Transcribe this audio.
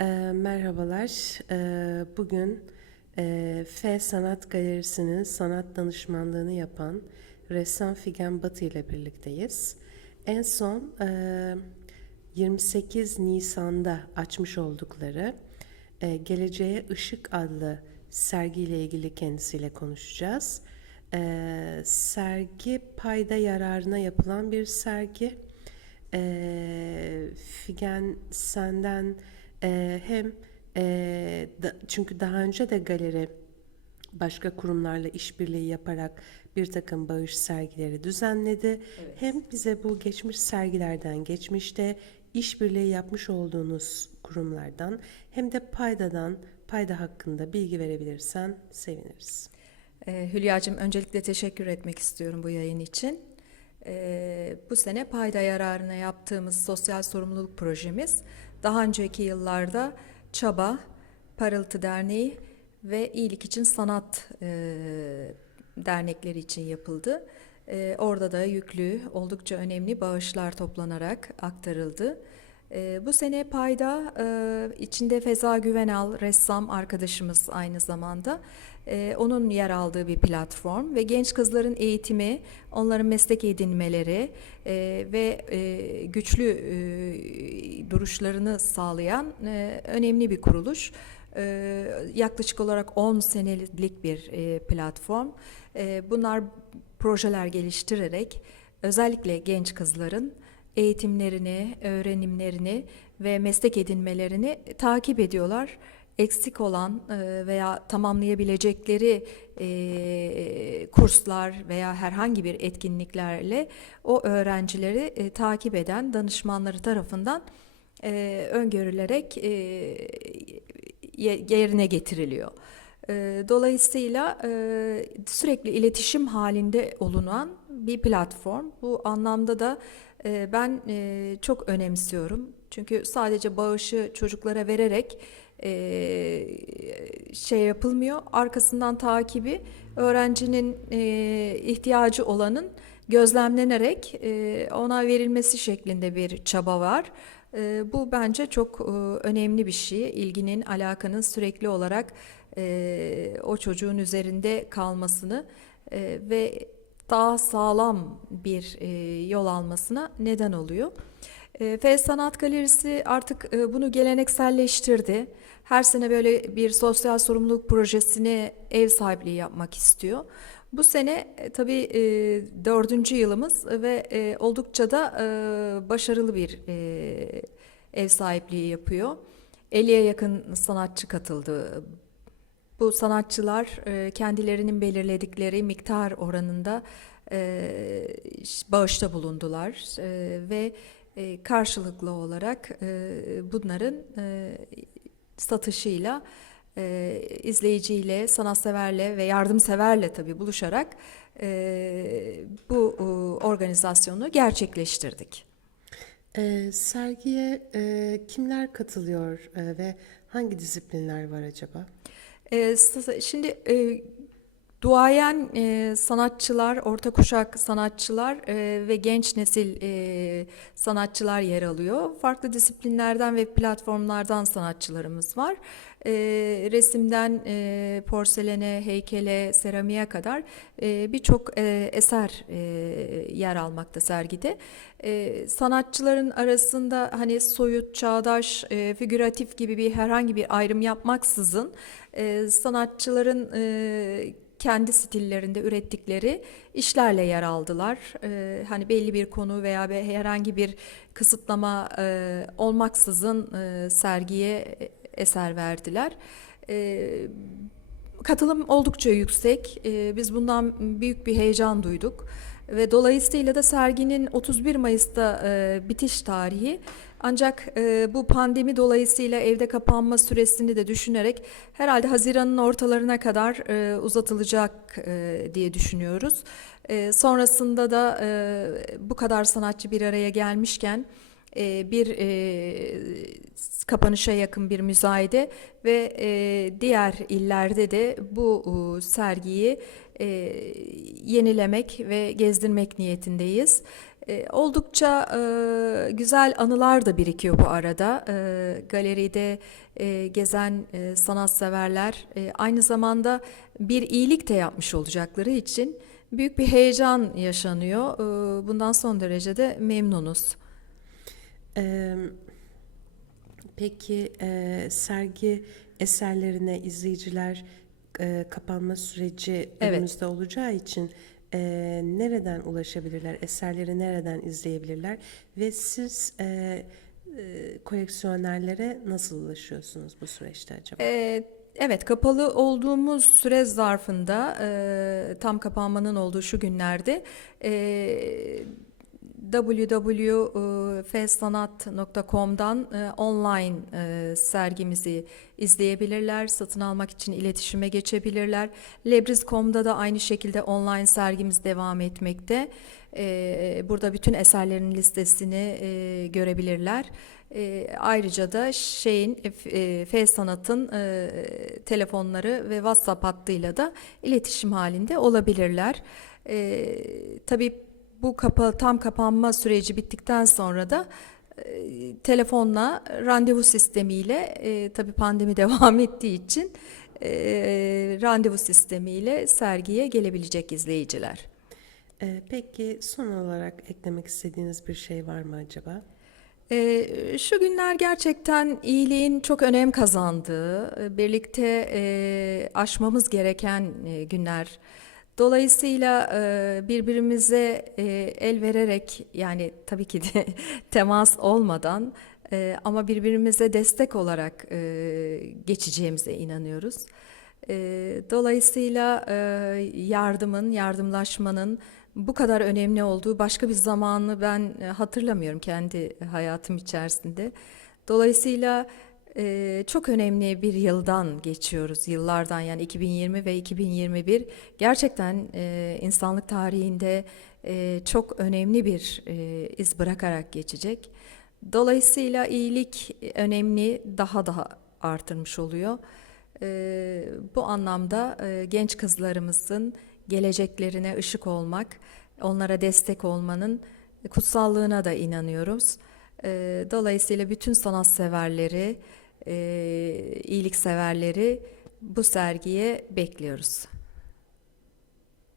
Ee, merhabalar. Ee, bugün e, F Sanat Galerisi'nin sanat danışmanlığını yapan ressam Figen Batı ile birlikteyiz. En son e, 28 Nisan'da açmış oldukları e, Geleceğe Işık adlı sergiyle ilgili kendisiyle konuşacağız. E, sergi payda yararına yapılan bir sergi. E, Figen senden e, hem e, da- çünkü daha önce de galeri başka kurumlarla işbirliği yaparak bir takım bağış sergileri düzenledi. Hem bize bu geçmiş sergilerden, geçmişte işbirliği yapmış olduğunuz kurumlardan hem de paydadan, payda hakkında bilgi verebilirsen seviniriz. Ee, Hülya'cığım öncelikle teşekkür etmek istiyorum bu yayın için. Ee, bu sene payda yararına yaptığımız sosyal sorumluluk projemiz daha önceki yıllarda Çaba, Parıltı Derneği ve İyilik İçin Sanat e, dernekleri için yapıldı. Ee, orada da yüklü, oldukça önemli bağışlar toplanarak aktarıldı. Ee, bu sene payda e, içinde Feza Güvenal, ressam arkadaşımız aynı zamanda. Ee, onun yer aldığı bir platform ve genç kızların eğitimi, onların meslek edinmeleri e, ve e, güçlü e, duruşlarını sağlayan e, önemli bir kuruluş. Ee, yaklaşık olarak 10 senelik bir e, platform. Ee, bunlar projeler geliştirerek özellikle genç kızların eğitimlerini, öğrenimlerini ve meslek edinmelerini takip ediyorlar. Eksik olan e, veya tamamlayabilecekleri e, kurslar veya herhangi bir etkinliklerle o öğrencileri e, takip eden danışmanları tarafından öngörülerek ye- yerine getiriliyor. Dolayısıyla sürekli iletişim halinde olunan bir platform. Bu anlamda da ben çok önemsiyorum. Çünkü sadece bağışı çocuklara vererek e, şey yapılmıyor. Arkasından takibi öğrencinin e, ihtiyacı olanın gözlemlenerek e, ona verilmesi şeklinde bir çaba var. E, bu bence çok e, önemli bir şey. İlginin, alakanın sürekli olarak e, o çocuğun üzerinde kalmasını e, ve daha sağlam bir e, yol almasına neden oluyor. E, F Sanat Galerisi artık e, bunu gelenekselleştirdi. Her sene böyle bir sosyal sorumluluk projesine ev sahipliği yapmak istiyor. Bu sene e, tabii e, dördüncü yılımız ve oldukça da başarılı bir ev sahipliği yapıyor. 50'ye yakın sanatçı katıldı. Bu sanatçılar kendilerinin belirledikleri miktar oranında bağışta bulundular ve e, karşılıklı olarak e, bunların e, satışıyla e, izleyiciyle, sanatseverle ve yardımseverle tabii buluşarak e, bu e, organizasyonu gerçekleştirdik. Ee, sergiye e, kimler katılıyor e, ve hangi disiplinler var acaba? E, şimdi e, duayen e, sanatçılar, orta kuşak sanatçılar e, ve genç nesil e, sanatçılar yer alıyor. Farklı disiplinlerden ve platformlardan sanatçılarımız var. E, resimden e, porselene, heykele, seramiğe kadar e, birçok e, eser e, yer almakta sergide. E, sanatçıların arasında hani soyut, çağdaş, e, figüratif gibi bir herhangi bir ayrım yapmaksızın e, sanatçıların e, kendi stillerinde ürettikleri işlerle yer aldılar. E, hani belli bir konu veya herhangi bir kısıtlama e, olmaksızın e, sergiye e, eser verdiler. E, Katılım oldukça yüksek. Ee, Biz bundan büyük bir heyecan duyduk. Ve dolayısıyla da serginin 31 Mayıs'ta e, bitiş tarihi. Ancak e, bu pandemi dolayısıyla evde kapanma süresini de düşünerek herhalde Haziran'ın ortalarına kadar e, uzatılacak e, diye düşünüyoruz. E, Sonrasında da e, bu kadar sanatçı bir araya gelmişken e, bir e, kapanışa yakın bir müzayede ve e, diğer illerde de bu e, sergiyi e, yenilemek ve gezdirmek niyetindeyiz. E, oldukça e, güzel anılar da birikiyor bu arada. E, galeride e, gezen e, sanatseverler e, aynı zamanda bir iyilik de yapmış olacakları için büyük bir heyecan yaşanıyor. E, bundan son derece de memnunuz. Ee, peki e, sergi eserlerine izleyiciler e, kapanma süreci Evet. önümüzde olacağı için e, nereden ulaşabilirler? Eserleri nereden izleyebilirler? Ve siz e, e, koleksiyonerlere nasıl ulaşıyorsunuz bu süreçte acaba? Ee, Evet, kapalı olduğumuz süre zarfında e, tam kapanmanın olduğu şu günlerde e, www.fesanat.com'dan e, online e, sergimizi izleyebilirler. Satın almak için iletişime geçebilirler. Lebriz.com'da da aynı şekilde online sergimiz devam etmekte. E, burada bütün eserlerin listesini görebilirler. Ayrıca da şeyin F Sanat'ın telefonları ve WhatsApp hattıyla da iletişim halinde olabilirler. Tabii bu kapa tam kapanma süreci bittikten sonra da e, telefonla randevu sistemiyle e, tabii pandemi devam ettiği için e, randevu sistemiyle sergiye gelebilecek izleyiciler. E, peki son olarak eklemek istediğiniz bir şey var mı acaba? Ee, şu günler gerçekten iyiliğin çok önem kazandığı, e, birlikte e, aşmamız gereken e, günler. Dolayısıyla e, birbirimize e, el vererek yani tabii ki de temas olmadan e, ama birbirimize destek olarak geçeceğimize inanıyoruz. Dolayısıyla yardımın, yardımlaşmanın bu kadar önemli olduğu başka bir zamanı ben hatırlamıyorum kendi hayatım içerisinde. Dolayısıyla e, çok önemli bir yıldan geçiyoruz, yıllardan yani 2020 ve 2021 gerçekten e, insanlık tarihinde e, çok önemli bir e, iz bırakarak geçecek. Dolayısıyla iyilik önemli, daha daha artırmış oluyor. E, bu anlamda e, genç kızlarımızın geleceklerine ışık olmak, onlara destek olmanın kutsallığına da inanıyoruz. E, dolayısıyla bütün sanatseverleri, e, iyilikseverleri bu sergiye bekliyoruz.